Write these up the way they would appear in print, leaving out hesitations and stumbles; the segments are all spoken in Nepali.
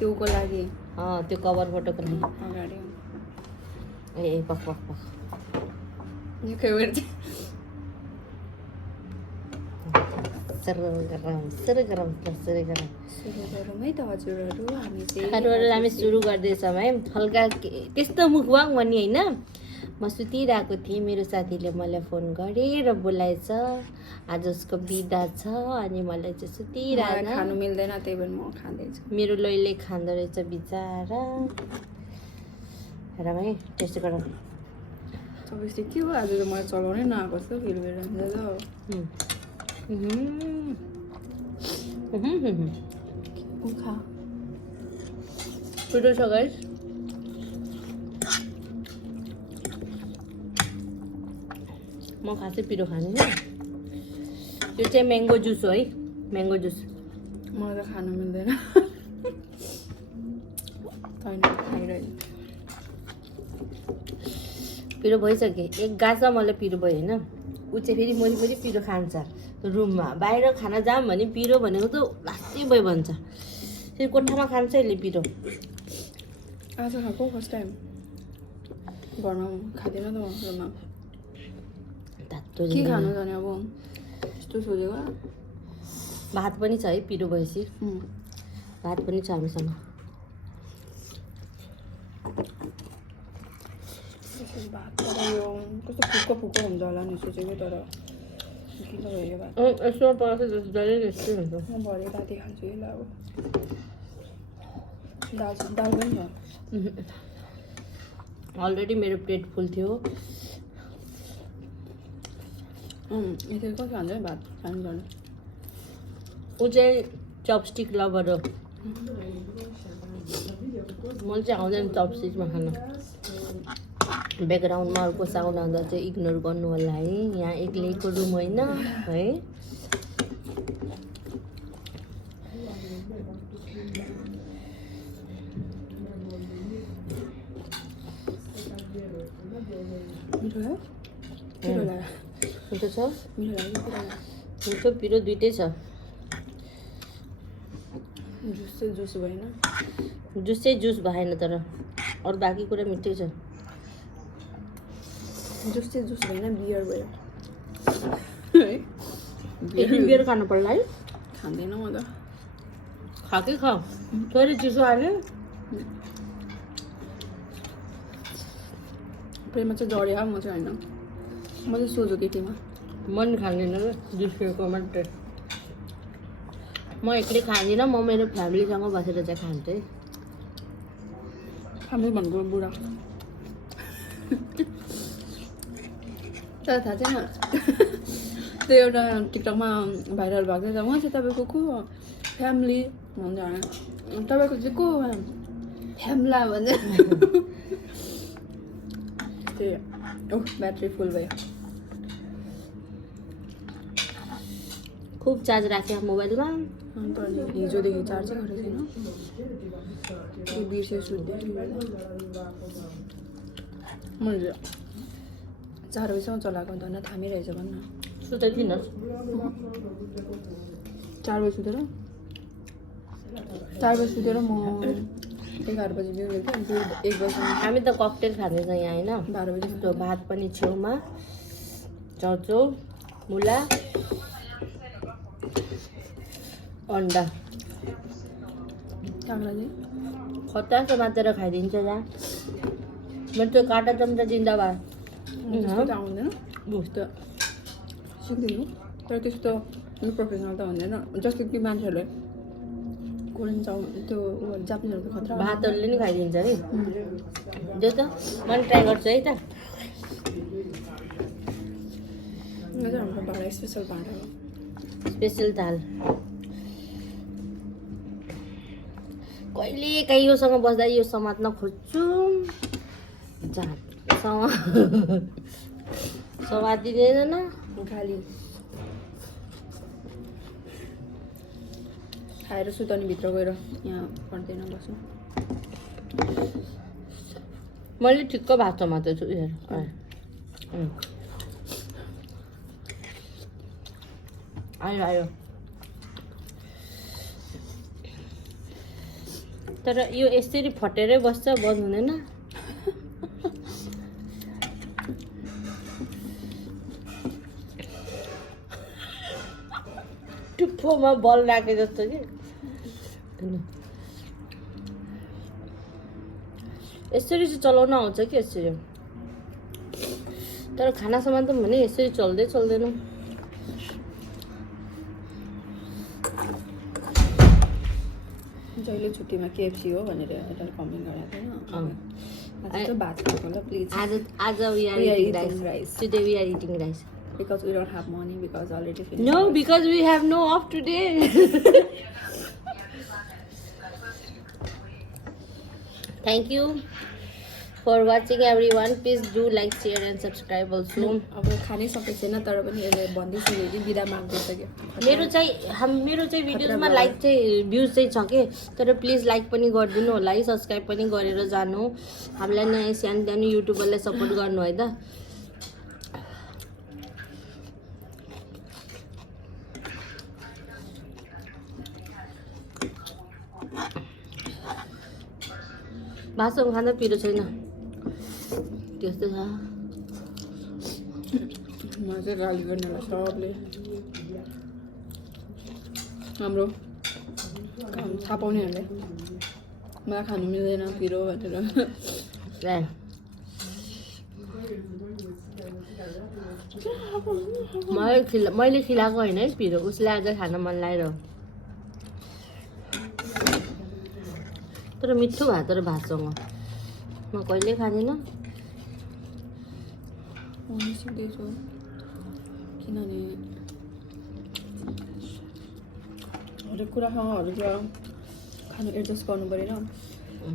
त्योको लागि त्यो कभर फोटोको लागि अगाडि ए पक पक पक निकै वेट सुरु गरौँ सुरु गरौँ है त हजुरहरू हामी सुरु गर्दैछौँ है हल्का त्यस्तो मुखवाङ भन्ने होइन म सुतिरहेको थिएँ मेरो साथीले मलाई फोन गरेर बोलाएछ आज उसको बिदा छ अनि मलाई चाहिँ सुतिरहेन खानु मिल्दैन त्यही भएर म खाँदैछु मेरो लैले खाँदो रहेछ बिचारा हेरौँ है टेस्ट गरौँ सबैले के हो आज त मलाई चलाउनै नआएको जस्तो फिल भइरहेको खा पिरो छ गाइस म खासै पिरो खाँदिनँ यो चाहिँ म्याङ्गो जुस हो है म्याङ्गो जुस मलाई त खानु मिल्दैन खाइरहेको पिरो भइसक्यो एक गाछमा मलाई पिरो भयो होइन ऊ चाहिँ फेरि वरिपरि पिरो खान्छ रुममा बाहिर खाना जाऊँ भने पिरो भनेको त लास्टै भयो भन्छ फेरि कोठामा खान्छ यसले पिरो आज खाएको फर्स्ट टाइम घरमा खाँदैन त रुममा तातो के खानु जाने अब यस्तो सोचेको भात पनि छ है पिरो भएपछि भात पनि छ हामीसँग भात तर यो कस्तो फुक्को फुक्को हुन्छ होला नि सोचेको तर किन भयो यो भात यसो पर्छ जस्तो डल्लै यस्तै हुन्छ म भरे राति खान्छु यसलाई अब दाल पनि छ अलरेडी मेरो प्लेट फुल थियो यसरी कति खान्छ है भात खानु जानु ऊ चाहिँ चपस्टिक लभर हो मलाई चाहिँ आउँदैन चपस्टिकमा खानु ब्याकग्राउन्डमा अर्को साउन्ड आउँदा चाहिँ इग्नोर गर्नु होला है यहाँ एक्लैको रुम होइन है मिठो मिठो छ लाग्यो मिठो पिरो दुइटै छ जुस चाहिँ जुस भएन जुस चाहिँ जुस भएन तर अरू बाँकी कुरा मिठै छ जुस चाहिँ जुस भएन बियर भयो बियर खानु पर्ला है खाँदैन म त खाएकै खा थोरै चिसो हाल्यो प्रेममा चाहिँ डढ्यो म चाहिँ होइन म चाहिँ सोझो केटीमा मन खाँदैन र जुस पिएको मात्रै म एक्लै खाँदिनँ म मेरो फ्यामिलीसँग बसेर चाहिँ खान्छु है फ्यामिली भनेको बुढा तर थाहा छैन त्यो एउटा टिकटकमा भाइरल भएको थियो त उहाँ चाहिँ तपाईँको को फ्यामिली भन्छ होइन तपाईँको चाहिँ को फ्याम्ला भन्छ त्यही ओह ब्याट्री फुल भयो खुब चार्ज राख्यो मोबाइलमा अन्त हिजोदेखि चार्जै गरेको छैन के बिर्सेँ सुत्दै मैले 4 बजीसम्म चलाएको धन्न थामिरहेछ भन्न सुत्दै थिइनस् 4 बजी सुतेर 4 बजी सुतेर म 11 बजी बिउजेको थिएँ 1 बजी हामी त ककटेल खाँदैछ यहाँ होइन 12 बजी त्यो भात पनि छेउमा चौचौ मुला अन्डा काग्ला चाहिँ खतरा समातेर खाइदिन्छ जा मैले त्यो काँटा चम्चा दिँदा भए त्यस्तो त आउँदैन त्यस्तो सिक्दिनु तर त्यस्तो प्रोफेसनल त हुँदैन जस्तो कि मान्छेहरूले कोरियन चाउ त्यो जापानिजहरू त खतरा भातहरूले नि खाइदिन्छ नि त्यो त मैले ट्राई गर्छु है त हाम्रो भाडा स्पेसल भाडा हो स्पेसल दाल कहिले काहीँ योसँग बस्दा यो समात्न खोज्छु समातिँदैन खाली खाएर सुताउने भित्र गएर यहाँ पर्दैन बस्नु मैले ठिक्क भात समातेको छु हेर आयो आयो तर यो यसरी फटेरै बस्छ, बन्द हुँदैन। टुप्पोमा बल राखे जस्तो कि यसरी चाहिँ चलाउन आउँछ कि यसरी। तर खाना सामान त भने यसरी चल्दैन। जहिले छुट्टीमा केएफसी हो भनेर एउटा कमेन्ट गरेको थिएन। आज भात खाएको ल प्लिज। आज we are eating rice. Today we are eating rice. Because we don't have money because already finished. No, because we have no off today. Thank you for watching everyone. Please do like, share and subscribe also. अब खानै सकेको छैन तर पनि यसले भन्दैछ कि बिदा माग्दैछ कि। मेरो चाहिँ भिडियोजमा लाइक चाहिँ भ्युज चाहिँ छ के, तर प्लिज लाइक पनि गरिदिनु होला है, सब्सक्राइब पनि गरेर जानु। हामीलाई नयाँ सानो युट्युबरलाई सपोर्ट गर्नु है त। भातसँग खाँदा पिरो छैन त्यस्तो छ। मलाई चाहिँ गाली गर्ने होला सबले, हाम्रो थाहा पाउनेहरूले मलाई खानु मिल्दैन पिरो भनेर। मैले खिलाएको होइन है पिरो, उसले आज खान मन लाग्यो। तर मिठो भयो तर भातसँग, म कहिले खाँदिनँ। सिक्दैछु किनभने हरेक कुरासँग खानु एडजस्ट गर्नु परेन।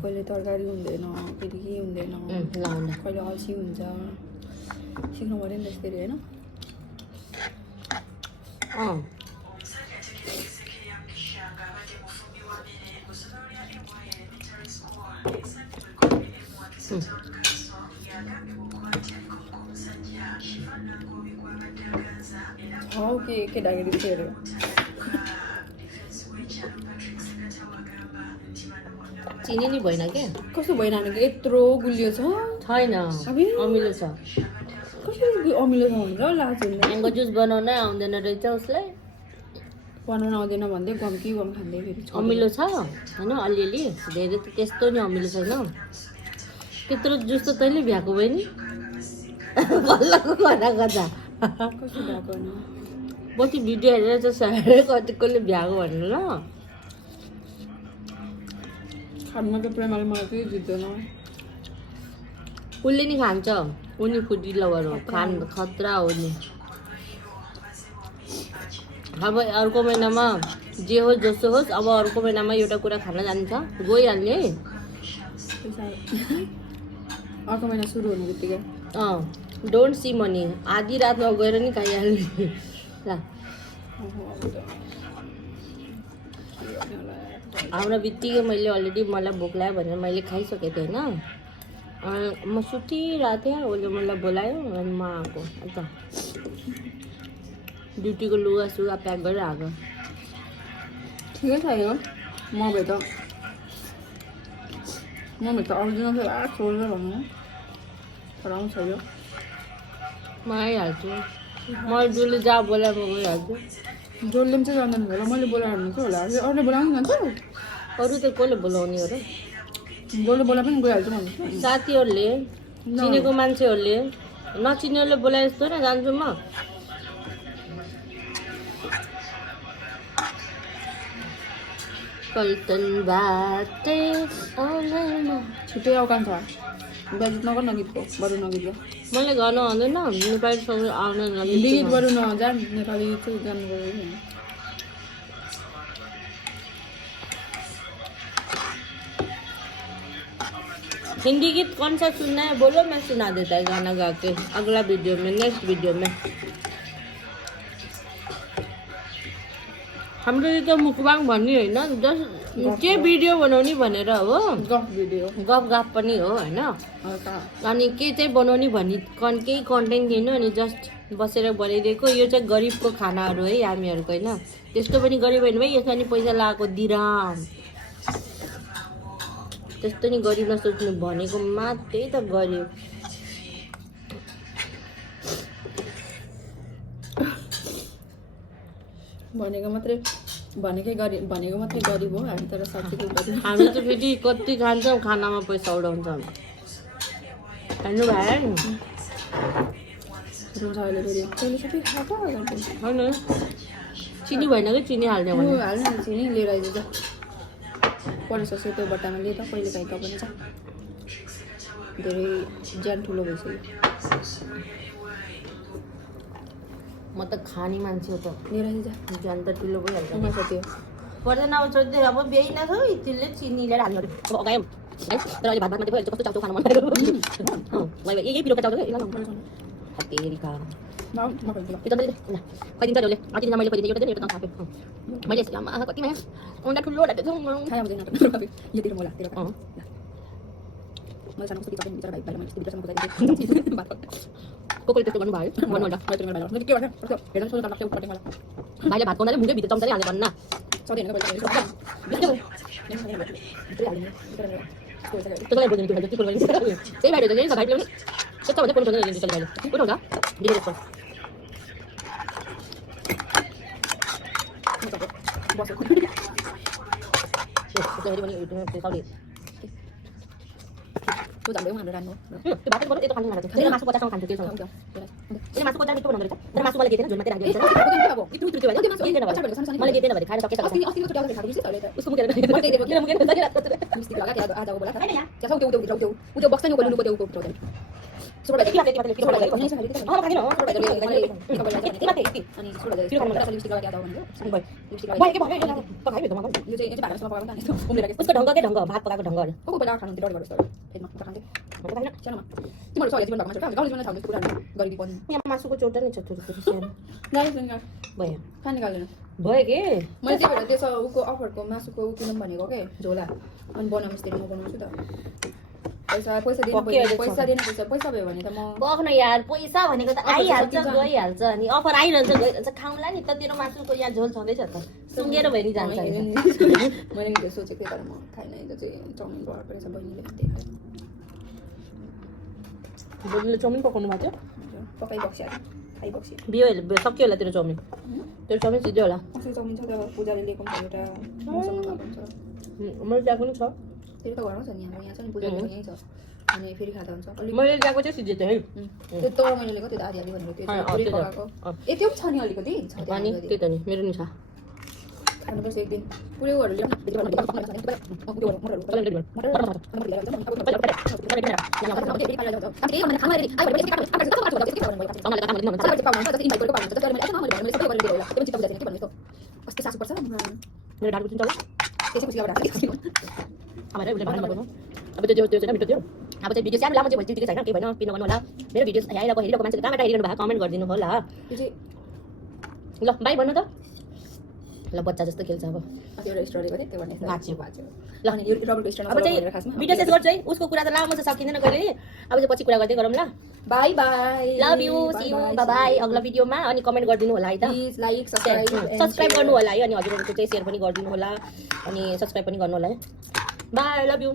कहिले तरकारी हुँदैन, कहिले के हुँदैन, कहिले अल्छी हुन्छ, सिक्नु पऱ्यो नि त्यसरी होइन। के केटाकेटी हेऱ्यो चिनी नि भएन क्या, कस्तो भएन कि यत्रो गुलियो छैन, अमिलो छ। कसरी अमिलो छ भनेर लाज हुँदैन। म्याङ्गो जुस बनाउनै आउँदैन रहेछ उसलाई, बनाउन आउँदैन भन्दै गम खाँदै फेरि अमिलो छ होइन अलिअलि, धेरै त त्यस्तो नि अमिलो छैन। त्यत्रो जुस त तैँले भ्याएको भयो नि बल्लको घरा गर्दा। कस्तो भएको होइन बसी भिडियो हेरेर चाहिँ साह्रै कतिकोले भ्याएको भन्नु ल। खानुमा त प्रेमाले मलाई केही जित्दैन। उसले नि खान्छ, उनी फुडी लभर हो, खतरा हो नि। अब अर्को महिनामा जे होस् जसो होस्, अब अर्को महिनामा एउटा कुरा खान जान्छ, गइहाल्ने है। अर्को महिना सुरु हुने बित्तिकै डोन्ट सी मनी, आधी रातमा गएर नि खाइहाल्ने ल। आउन बित्तिकै मैले अलरेडी मलाई भोक लाग्यो भनेर मैले खाइसकेको थिएँ होइन। म सुतिरहेको थिएँ, उसले मलाई बोलायो अनि म आएको। अन्त ड्युटीको लुगा सुगा प्याक गरेर आएको। ठिकै छ यो म भेट आउँदैन छोडेर भन्नु तर आउँछ यो। म आइहाल्छु, म जसले जहाँ बोलाएर म गइहाल्छु। जसले पनि चाहिँ जान्दैन होला, मैले बोलाएर हुन्छ होला। अरूले बोलाउनु जान्छ, अरू त कसले बोलाउने हो र, जसले बोला पनि गइहाल्छु भन्नु। साथीहरूले, चिनेको मान्छेहरूले, नचिनेहरूले बोलाए जस्तो न जान्छु म। पल्टन बाटे छिटै आउकान्छ बेजित नगर न गीतको बरु नगीत जा। मलाई गर्न आउँदैन, नेपाली सङ्ग आउँदैन। हिन्दी गीत बरु नजान, नेपाली गीत चाहिँ जानु पऱ्यो। हिंदी गीत कौन सा सुनना है बोलो, मैं सुना देता है गाना गा के अगला वीडियो में, नेक्स्ट वीडियो में। हाम्रो त मुखबाङ भन्ने होइन, जस्ट के भिडियो बनाउने भनेर हो, गफ पनि हो होइन। अनि के चाहिँ बनाउने भन्ने केही कन्टेन्ट दिनु, अनि जस्ट बसेर बनाइदिएको। यो चाहिँ गरिबको खानाहरू है हामीहरूको होइन, त्यस्तो पनि गरिब होइन भाइ, यसमा नि पैसा लगाएको दिराम। त्यस्तो नि गरी नसोच्नु भनेको मात्रै त गर्यो। भनेको मात्रै गरिब हो हामी तर 60 रुपैयाँ हामी त फेरि कति खान्छौँ, खानामा पैसा उडाउँछ हेर्नु भएन रुन्छ अहिले फेरि तैँले सबै खाएको होइन चिनी भएन कि चिनी हाल्ने भने हाल्नु न चिनी लिएर आइज 500 त्यो बट्टामा लिए त कहिले काहीँ पनि छ धेरै ज्यान ठुलो भइसक्यो म त खाने मान्छे हो त लिएर आइज ज्यान त ठुलो भइहाल्छ उमा छ त्यो पर्दैन अब छोड्दै अब बेही न छ त्यसले चिनी लिएर हाल्नु अब अगायो है तर अहिले भात मात्रै भइहाल्छ कस्तो चाउचाउ खानु मन लागेको यही पिरो चाउचाउ तेरी खा त्यो त खैदिन्छ जसले अति मैले खैदिन्छ एउटा एउटा थाप्यो मैले आमा कतिमा अन्डा ठुलो लाग्यो खाइ आउँदैन यो तिर मोला तिर मैले सानो कस्तो किताब बिचरा भाइ भाइलाई मैले भित्रसम्म बुझाइदिएँ कोकोले त्यस्तो गर्नु भयो भन्नु होला के गर्छ हेर्न सोच्दा लाग्छ पटे मलाई भाइले भात बनाउँदा मुखै भित्र चम्चाले हाल्ने भन्न सधैँ त्यसलाई बोल्दैन त्यो के गर्नु त्यही भाइले त यही छ भाइले पनि त्यस्तो भन्दै फोन फोन गरिदिन्छ भाइले उठाउँछ दिने जस्तो त्यो झन्डै हाम्रो राम्रो त्यो भात पनि यस्तो खानु लाग्छ त्यसले मासु 50 सँग खान्थ्यो त्यसो त्यसले मासु 50 मिठो बनाउँदो रहेछ तर मासु मलाई दिएन झोल मात्रै राखिदिएको रहेछ मलाई दिएन भने खाएर सकेछ उसको मुखेर उसको ढङ्गकै ढङ्ग भात पकाएको ढङ्गहरू यहाँ मासुको चोटा नै छ थोरै थोरै भयो भयो के मैले त्यही भएर त्यसो उको अफरको मासुको उ किनौँ भनेको के झोला अनि बनाउनुहोस् त्यसरी म बनाउँछु त पैसा दिनुपर्छ पैसा भयो भने त म बग्न यार पैसा भनेको त आइहाल्छ गइहाल्छ अनि अफर आइरहन्छ गइरहन्छ खाउँला नि त तेरो मासुको यहाँ झोल छँदैछ त सुँगेर भए नि जान्छ मैले नि त्यो सोचेको थिएँ तर म खाइन हिजो चाहिँ चाउमिन पकाएको रहेछ बहिनीले बहिनीले चाउमिन पकाउनु भएको थियो पकाइबक्स्यो खाइबक्स्यो बियो सक्यो होला तेरो चाउमिन सिधै होला कसरी चाउमिन छ त पूजाले ल्याएको हुन्छ एउटा मसँग खाएको हुन्छ मैले ल्याएको पनि छ फेरि त घरमा छ नि हाम्रो यहाँ छ नि पूजाले यहीँ छ अनि फेरि खाँदा हुन्छ मैले ल्याएको चाहिँ सिधै है त्यो तर मैले लिएको त्यो त आधी आधी भनेको त्यो पकाएको ए त्यो पनि छ नि अलिकति अनि त्यही त नि मेरो नि छ खानुपर्छ एक दिन पुऱ्याउहरू कस्तो सासु पर्छ मेरो ढाडको चिन्छ अब त्यो छैन मिठो थियो अब चाहिँ भिडियो सानो लामो चाहिँ भइसक्यो छैन केही भएन किन गर्नु होला मेरो भिडियो हेरिरहेको मान्छेले कहाँबाट हेरिरहनु भएको कमेन्ट गरिदिनु होला ल बाई भन्नु त ल बच्चा जस्तो खेल्छ अब एउटा स्टोरी गरे त्यो भन्ने बाँच्यो ल अनि यो रबरको स्टोरी अब चाहिँ भिडियो सेस गर्छु है उसको कुरा त लामो छ सकिँदैन कहिले अब चाहिँ पछि कुरा गर्दै गरौँ ल bye bye love you see you bye bye अग्ला भिडियोमा अनि कमेन्ट गरिदिनु होला है त प्लिज लाइक सब्स्क्राइब गर्नु होला है अनि हजुरहरूको चाहिँ सेयर पनि गरिदिनु होला अनि सब्स्क्राइब पनि गर्नु होला है बाई लभ यु